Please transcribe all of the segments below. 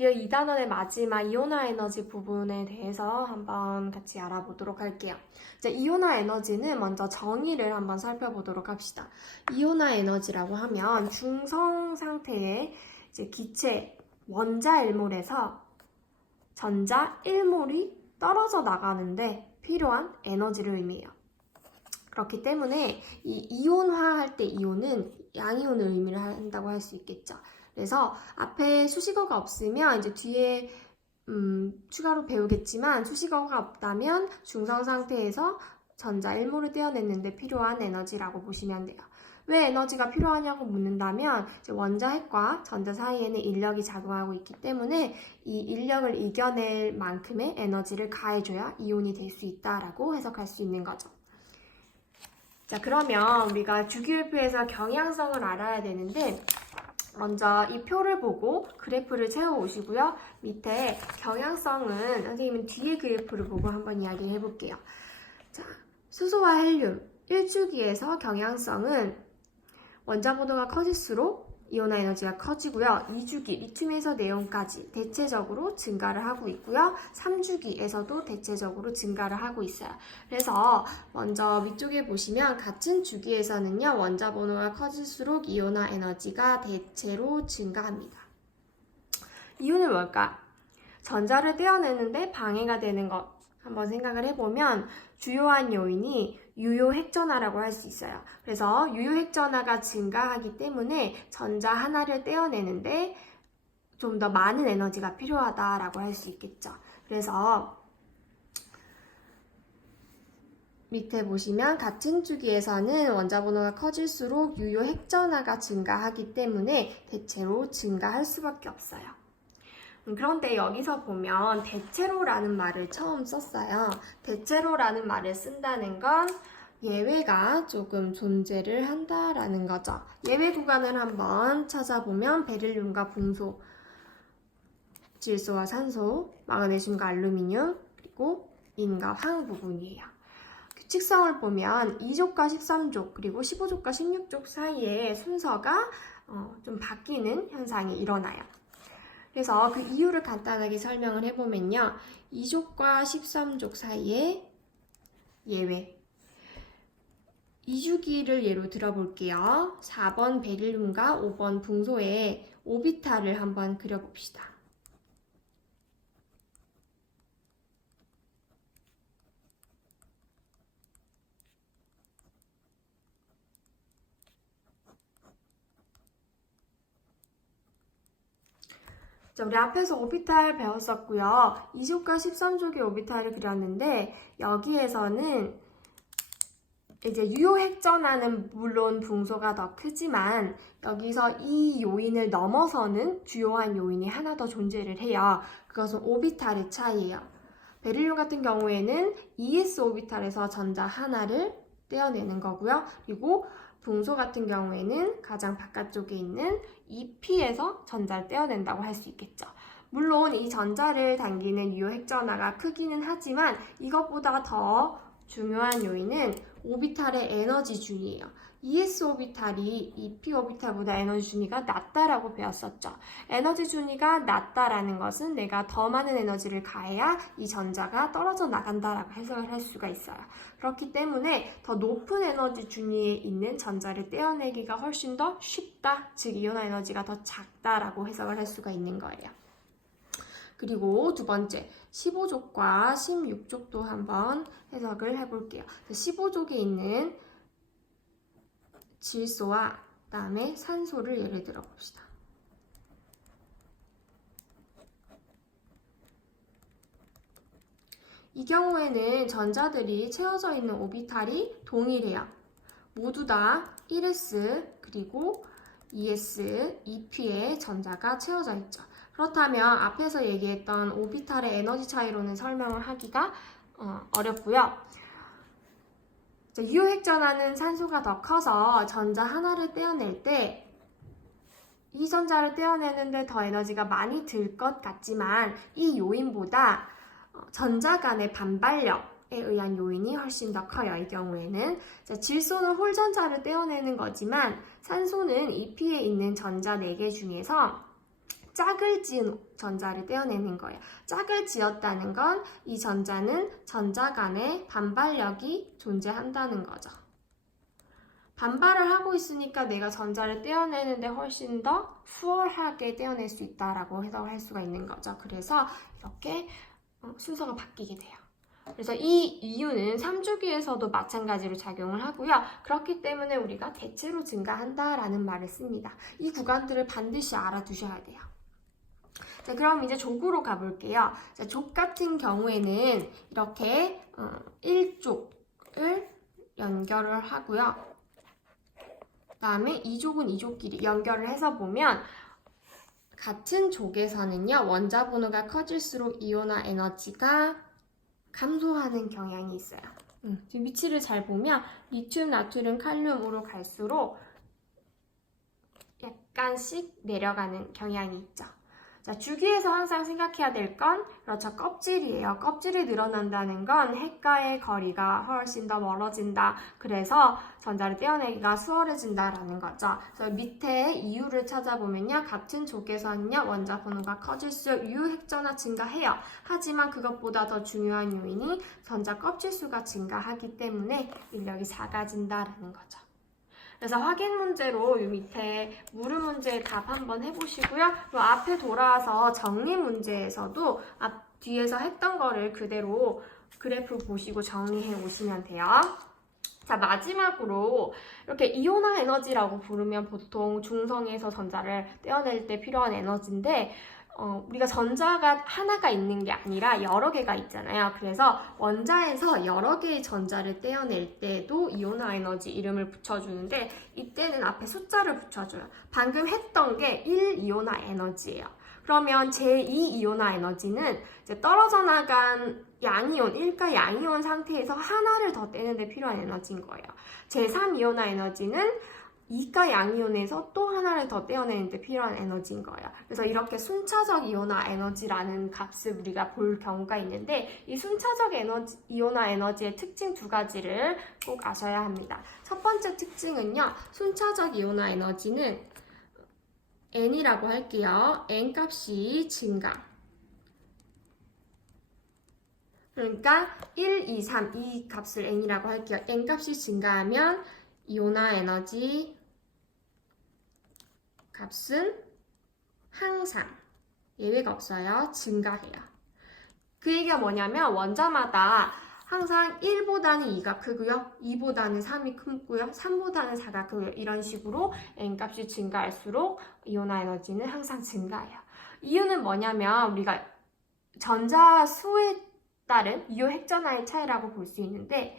드디어 이 단원의 마지막 이온화 에너지 부분에 대해서 한번 같이 알아보도록 할게요. 자, 이온화 에너지는 먼저 정의를 한번 살펴보도록 합시다. 이온화 에너지라고 하면 중성 상태의 이제 기체 원자 1몰에서 전자 1몰이 떨어져 나가는데 필요한 에너지를 의미해요. 그렇기 때문에 이 이온화할 때 이온은 양이온을 의미를 한다고 할 수 있겠죠. 그래서 앞에 수식어가 없으면 이제 뒤에 추가로 배우겠지만 수식어가 없다면 중성 상태에서 전자 1몰을 떼어냈는데 필요한 에너지라고 보시면 돼요. 왜 에너지가 필요하냐고 묻는다면 이제 원자핵과 전자 사이에는 인력이 작용하고 있기 때문에 이 인력을 이겨낼 만큼의 에너지를 가해줘야 이온이 될 수 있다라고 해석할 수 있는 거죠. 자, 그러면 우리가 주기율표에서 경향성을 알아야 되는데 먼저 이 표를 보고 그래프를 채워오시고요. 밑에 경향성은 선생님은 뒤에 그래프를 보고 한번 이야기해 볼게요. 자, 수소와 헬륨 1주기에서 경향성은 원자 번호가 커질수록 이온화 에너지가 커지고요. 2주기 리튬에서 네온까지 대체적으로 증가를 하고 있고요. 3주기에서도 대체적으로 증가를 하고 있어요. 그래서 먼저 위쪽에 보시면 같은 주기에서는요. 원자 번호가 커질수록 이온화 에너지가 대체로 증가합니다. 이유는 뭘까? 전자를 떼어내는데 방해가 되는 것 한번 생각을 해보면 주요한 요인이 유효 핵전화라고 할 수 있어요. 그래서 유효 핵전화가 증가하기 때문에 전자 하나를 떼어내는데 좀 더 많은 에너지가 필요하다라고 할 수 있겠죠. 그래서 밑에 보시면 같은 주기에서는 원자 번호가 커질수록 유효 핵전화가 증가하기 때문에 대체로 증가할 수밖에 없어요. 그런데 여기서 보면 대체로라는 말을 처음 썼어요. 대체로라는 말을 쓴다는 건 예외가 조금 존재를 한다라는 거죠. 예외 구간을 한번 찾아보면 베릴륨과 붕소, 질소와 산소, 마그네슘과 알루미늄, 그리고 인과 황 부분이에요. 규칙성을 보면 2족과 13족, 그리고 15족과 16족 사이에 순서가 좀 바뀌는 현상이 일어나요. 그래서 그 이유를 간단하게 설명을 해보면요. 2족과 13족 사이에 예외. 2주기를 예로 들어볼게요. 4번 베릴륨과 5번 붕소의 오비탈을 한번 그려봅시다. 자, 우리 앞에서 오비탈 배웠었고요. 2족과 13족의 오비탈을 그렸는데 여기에서는 이제 유효 핵전화는 물론 붕소가 더 크지만 여기서 이 요인을 넘어서는 주요한 요인이 하나 더 존재를 해요. 그것은 오비탈의 차이예요. 베릴륨 같은 경우에는 ES 오비탈에서 전자 하나를 떼어내는 거고요. 그리고 붕소 같은 경우에는 가장 바깥쪽에 있는 EP에서 전자를 떼어낸다고 할 수 있겠죠. 물론 이 전자를 당기는 유효 핵전화가 크기는 하지만 이것보다 더 중요한 요인은 오비탈의 에너지 준위예요. ES 오비탈이 EP 오비탈보다 에너지 준위가 낮다라고 배웠었죠. 에너지 준위가 낮다라는 것은 내가 더 많은 에너지를 가해야 이 전자가 떨어져 나간다라고 해석을 할 수가 있어요. 그렇기 때문에 더 높은 에너지 준위에 있는 전자를 떼어내기가 훨씬 더 쉽다. 즉 이온화 에너지가 더 작다라고 해석을 할 수가 있는 거예요. 그리고 두 번째, 15족과 16족도 한번 해석을 해볼게요. 15족에 있는 질소와 그다음에 산소를 예를 들어 봅시다. 이 경우에는 전자들이 채워져 있는 오비탈이 동일해요. 모두 다 1s 그리고 2s, 2p의 전자가 채워져 있죠. 그렇다면 앞에서 얘기했던 오비탈의 에너지 차이로는 설명을 하기가 어렵고요. 유효 핵전화는 산소가 더 커서 전자 하나를 떼어낼 때 이 전자를 떼어내는데 더 에너지가 많이 들 것 같지만 이 요인보다 전자 간의 반발력에 의한 요인이 훨씬 더 커요. 이 경우에는 질소는 홀전자를 떼어내는 거지만 산소는 EP에 있는 전자 4개 중에서 짝을 지은 전자를 떼어내는 거예요. 짝을 지었다는 건 이 전자는 전자 간에 반발력이 존재한다는 거죠. 반발을 하고 있으니까 내가 전자를 떼어내는데 훨씬 더 수월하게 떼어낼 수 있다라고 해석을 할 수가 있는 거죠. 그래서 이렇게 순서가 바뀌게 돼요. 그래서 이 이유는 3주기에서도 마찬가지로 작용을 하고요. 그렇기 때문에 우리가 대체로 증가한다라는 말을 씁니다. 이 구간들을 반드시 알아두셔야 돼요. 자, 그럼 이제 족으로 가볼게요. 자, 족 같은 경우에는 이렇게 1족을 연결을 하고요. 그 다음에 2족은 2족끼리 연결을 해서 보면 같은 족에서는요. 원자 번호가 커질수록 이온화 에너지가 감소하는 경향이 있어요. 지금 위치를 잘 보면 리튬, 나트륨, 칼륨으로 갈수록 약간씩 내려가는 경향이 있죠. 자, 주기에서 항상 생각해야 될 건 그렇죠. 껍질이에요. 껍질이 늘어난다는 건 핵과의 거리가 훨씬 더 멀어진다. 그래서 전자를 떼어내기가 수월해진다라는 거죠. 그래서 밑에 이유를 찾아보면요. 같은 족에서는요. 원자 번호가 커질수록 유핵전화 증가해요. 하지만 그것보다 더 중요한 요인이 전자 껍질 수가 증가하기 때문에 인력이 작아진다라는 거죠. 그래서 확인 문제로 이 밑에 물음 문제의 답 한번 해보시고요. 또 앞에 돌아와서 정리 문제에서도 뒤에서 했던 거를 그대로 그래프 보시고 정리해 오시면 돼요. 자, 마지막으로 이렇게 이온화 에너지라고 부르면 보통 중성에서 전자를 떼어낼 때 필요한 에너지인데 우리가 전자가 하나가 있는 게 아니라 여러 개가 있잖아요. 그래서 원자에서 여러 개의 전자를 떼어낼 때도 이온화 에너지 이름을 붙여주는데 이때는 앞에 숫자를 붙여줘요. 방금 했던 게 1이온화 에너지예요. 그러면 제2 이온화 에너지는 이제 떨어져 나간 양이온, 1가 양이온 상태에서 하나를 더 떼는 데 필요한 에너지인 거예요. 제3 이온화 에너지는 2가 양이온에서 또 하나를 더 떼어내는 데 필요한 에너지인 거예요. 그래서 이렇게 순차적 이온화 에너지라는 값을 우리가 볼 경우가 있는데 이 순차적 이온화 에너지의 특징 두 가지를 꼭 아셔야 합니다. 첫 번째 특징은요. 순차적 이온화 에너지는 N이라고 할게요. N 값이 증가. 그러니까 1, 2, 3 이 값을 N이라고 할게요. N 값이 증가하면 이온화 에너지 값은 항상 예외가 없어요. 증가해요. 그 얘기가 뭐냐면 원자마다 항상 1보다는 2가 크고요. 2보다는 3이 크고요. 3보다는 4가 크고요. 이런 식으로 N값이 증가할수록 이온화 에너지는 항상 증가해요. 이유는 뭐냐면 우리가 전자 수에 따른 유효 핵전화의 차이라고 볼 수 있는데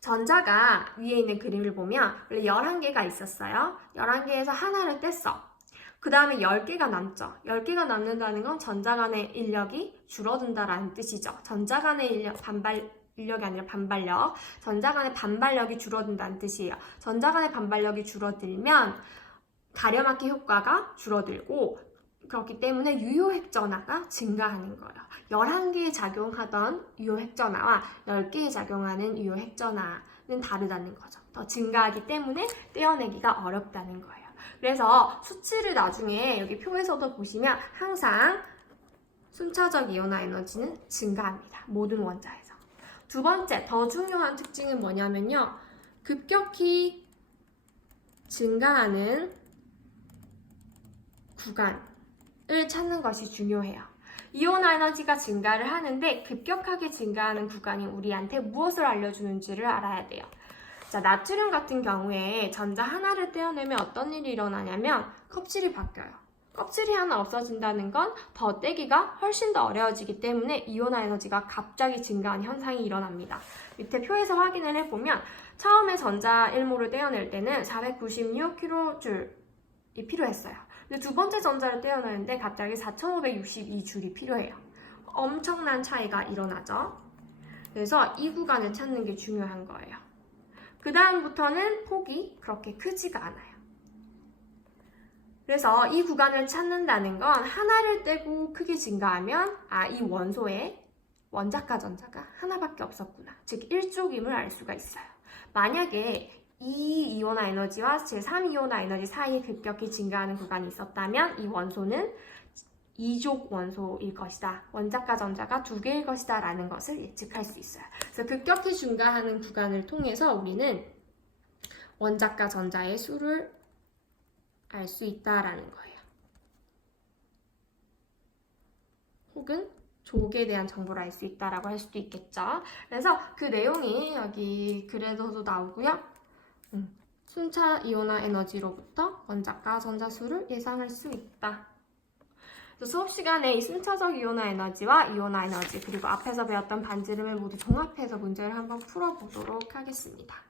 전자가 위에 있는 그림을 보면 원래 11개가 있었어요. 11개에서 하나를 뗐어. 그 다음에 10개가 남죠. 10개가 남는다는 건 전자 간의 인력이 줄어든다라는 뜻이죠. 전자 간의 인력이 아니라 반발력. 전자 간의 반발력이 줄어든다는 뜻이에요. 전자 간의 반발력이 줄어들면 가려막기 효과가 줄어들고 그렇기 때문에 유효핵 전화가 증가하는 거예요. 11개에 작용하던 유효핵 전화와 10개에 작용하는 유효핵 전화는 다르다는 거죠. 더 증가하기 때문에 떼어내기가 어렵다는 거예요. 그래서 수치를 나중에 여기 표에서도 보시면 항상 순차적 이온화 에너지는 증가합니다. 모든 원자에서. 두 번째, 더 중요한 특징은 뭐냐면요. 급격히 증가하는 구간을 찾는 것이 중요해요. 이온화 에너지가 증가를 하는데 급격하게 증가하는 구간이 우리한테 무엇을 알려주는지를 알아야 돼요. 자, 나트륨 같은 경우에 전자 하나를 떼어내면 어떤 일이 일어나냐면 껍질이 바뀌어요. 껍질이 하나 없어진다는 건 더 떼기가 훨씬 더 어려워지기 때문에 이온화 에너지가 갑자기 증가하는 현상이 일어납니다. 밑에 표에서 확인을 해보면 처음에 전자 1몰을 떼어낼 때는 496kJ이 필요했어요. 근데 두 번째 전자를 떼어내는데 갑자기 4562줄이 필요해요. 엄청난 차이가 일어나죠. 그래서 이 구간을 찾는 게 중요한 거예요. 그 다음부터는 폭이 그렇게 크지가 않아요. 그래서 이 구간을 찾는다는 건 하나를 떼고 크게 증가하면 이 원소에 원자가 전자가 하나밖에 없었구나. 즉 1족임을 알 수가 있어요. 만약에 2이온화 에너지와 제3이온화 에너지 사이에 급격히 증가하는 구간이 있었다면 이 원소는 이족 원소일 것이다. 원자과 전자가 2개일 것이다 라는 것을 예측할 수 있어요. 그래서 급격히 증가하는 구간을 통해서 우리는 원자과 전자의 수를 알 수 있다라는 거예요. 혹은 족에 대한 정보를 알 수 있다라고 할 수도 있겠죠. 그래서 그 내용이 여기 글에서도 나오고요. 순차 이온화 에너지로부터 원자과 전자 수를 예상할 수 있다. 수업 시간에 이 순차적 이온화 에너지와 이온화 에너지 그리고 앞에서 배웠던 반지름을 모두 종합해서 문제를 한번 풀어보도록 하겠습니다.